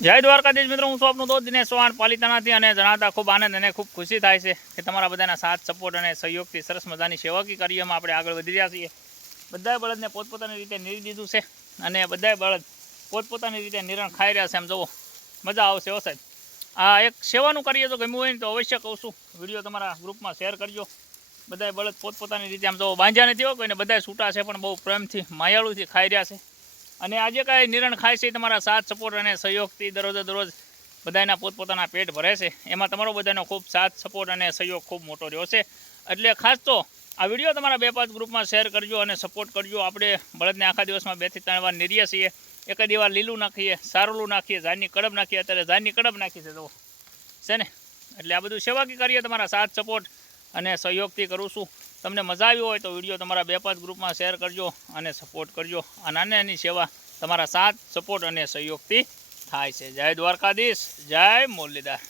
જય દ્વારકાધીશ મિત્રો, હું છું આપનો દોસ્ત દિનેશ ચૌહાણ પાલિતાણાથી અને જણાવતા ખૂબ આનંદ અને ખૂબ ખુશી થાય છે કે તમારા બધાના સાથ સપોર્ટ અને સહયોગથી સરસ મજાની સેવાકી કાર્યમાં આપણે આગળ વધી રહ્યા છીએ. બધાય બળદને પોતપોતાની રીતે નીરી દીધું છે અને બધાય બળદ પોતપોતાની રીતે નિરણ ખાઈ રહ્યા છે. એમ જુઓ, મજા આવશે હો સાહેબ. આ એક સેવાનું કાર્ય જો ગમ્યું હોય ને તો અવશ્ય કહું છું, વિડીયો તમારા ગ્રુપમાં શેર કરજો. બધાય બળદ પોતપોતાની રીતે આમ જુઓ, બાંધ્યા નથી હોય કોઈને, બધાય છૂટા છે પણ બહુ પ્રેમથી માયાળુથી ખાઈ રહ્યા છે. અને આજે કાંઈ નિરણ ખાય છે તમારા સાથ સપોર્ટ અને સહયોગથી દરરોજ બધાના પોતપોતાના પેટ ભરે છે. એમાં તમારો બધાનો ખૂબ સાથ સપોર્ટ અને સહયોગ ખૂબ મોટો રહ્યો છે. એટલે ખાસ તો આ વિડીયો તમારા 2-5 ગ્રુપમાં શેર કરજો અને સપોર્ટ કરજો. આપણે બળદને આખા દિવસમાં 2 થી 3 વાર નીરીએ છીએ. એકાદી વાર લીલું નાખીએ, સારોલું નાખીએ, ઝાડની કડબ નાખીએ. અત્યારે ઝાડની કડબ નાખી છે તો છે ને. એટલે આ બધું સેવાકી કાર્ય તમારા સાથ સપોર્ટ અને સહયોગથી કરું છું. તમને મજા આવી હોય તો વિડીયો તમારા 2-5 ગ્રુપમાં શેર કરજો અને સપોર્ટ કરજો. આ નાની સેવા તમારા સાથ સપોર્ટ અને સહયોગથી થાય છે. જય દ્વારકાધીશ, જય મુરલીધર.